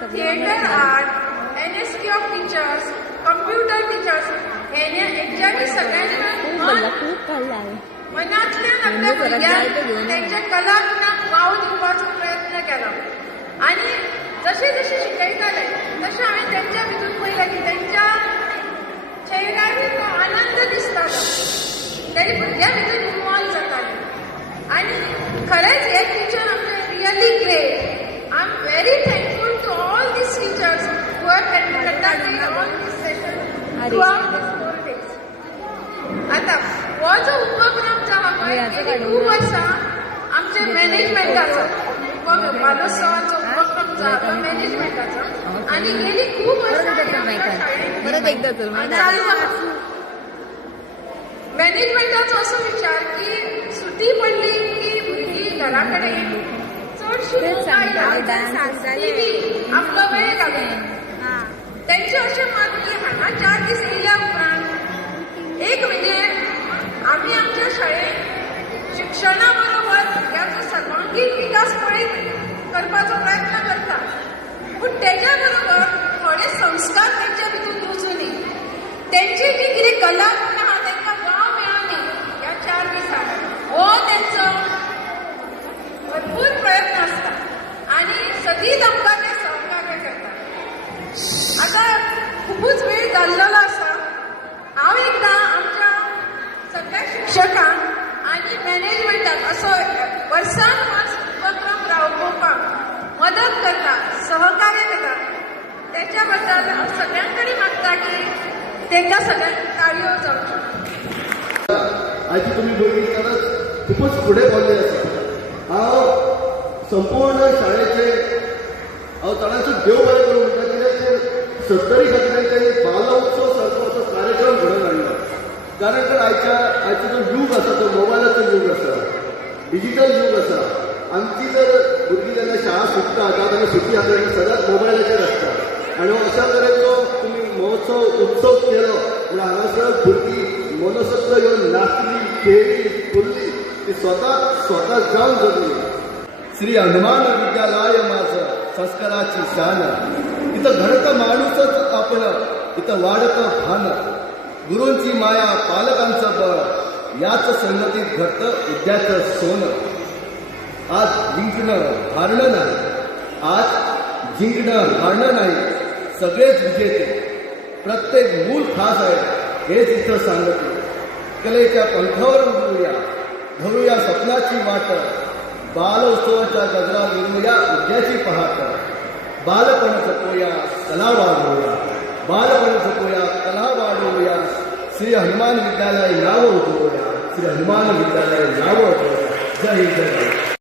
Theatre art, NSQ of teachers, computer teachers यांच्यानी सगळ्यांनी खूप काढला आहे. मनातल्यान आपल्या भुरग्यांक त्यांच्या कला गुणांक वाव दिवपाचो प्रयत्न केला. आणि जसे जसे शिकयताले तशें हांवें त्यांच्या भितून पळयलें की त्यांच्या चेहऱ्यार तो आनंद दिसतालो. तेणी भुरग्यां भितर इन्वॉल्व जाताले. आणि खरेंच हे टीचर आमचे really great. I am very thankful to all these teachers who have conducted all these session throughout these 4 days. आता हो जो उपक्रम जो आहा पळय गेली खूब वर्सां आमचे मॅनेजमेंटाचो बालोत्सवाचो उपक्रम जो आहा तो मॅनेजमेंटाचो आनी गेली खूब वर्सां परत एकदा चल चालू आहा. मॅनेजमेंटाचो असो विचार की सुटी पडली की भुरगीं घरा कडेन चडशी आपलो वेळ घालून तेंचे अशें मत की हांगा 4 दीस येयल्या उपरांत एक म्हणजे आमी आमच्या शाळेत शिक्षणा बरोबर भुरग्याचो सर्वांगीण विकास करपाचो प्रयत्न करता. पूण तेज्या बरोबर थोडे संस्कार तेंच्या भितून रुजूनी तेंची जी कितें कला गुण आहा तांकां वाव मेळोनी ह्या 4 दिसांनी हो तेंचो भरपूर प्रयत्न आसता. आनी सदींच आमकां ते सहकार्य करता. आतां खुबूच वेळ जाल्लो आसा. हांव एकदां आमच्या सगळ्या शिक्षकांक आनी मॅनेजमेंटाक असो वर्सान वर्स उपक्रम राबोवपाक मदत करता, सहकार्य करता. त्याच्या बद्दल हांव सगळ्यां कडेन मागता की तांकां सगळ्यांक ताळयो जावच्यो. आयची तुमी भुरगीं खरंच खूपच फुडें पावल्ली आसा. हांव संपूर्ण शाळेचे हांव तळांचो देव बरें करूं म्हणटा. कित्याक 70 खातीर तांणी बालोत्सव सारको कार्यक्रम घडोवन हाडला. कारण तर आयचो जो युग आसा तो मोबायलाचो युग आसा, डिजिटल युग आसा. आमची जर भुरगीं जेन्ना शाळा सुटता तेन्ना सुटी आसा तेन्ना सदांच मोबायलाचेर आसता. आनी अशा तरेचो तुमी महोत्सव उत्सव केलो पूण हांगासर भुरगीं मनसत्व येवन नाचली, खेळ्ळी, फुल्ली, ती स्वता जावन जगली. श्री हनुमान विद्यालय माझं संस्काराची शान. इथं घडतं माणूसच आपलं, इथं वाढतं भान. गुरूंची माया, पालकांचं बळ, याच संगतीत घडतं विद्याचं सोनं. आज जिंकणं हारणं नाही, आज जिंकणं हारणं नाही, सगळेच विजेते. प्रत्येक मूल खास आहे हेच इथं सांगते. कलेच्या पंखावर उडूया, धरूया स्वप्नाची वाट. बालोत्सवाच्या गजरात विरूया उद्याची पहाट. बालपण जपूया, कला वाढवूया, बालपण जपूया, कला वाढवूया. श्री हनुमान विद्यालय नाव उठवूया, श्री हनुमान विद्यालय नाव उठवूया. जय जय.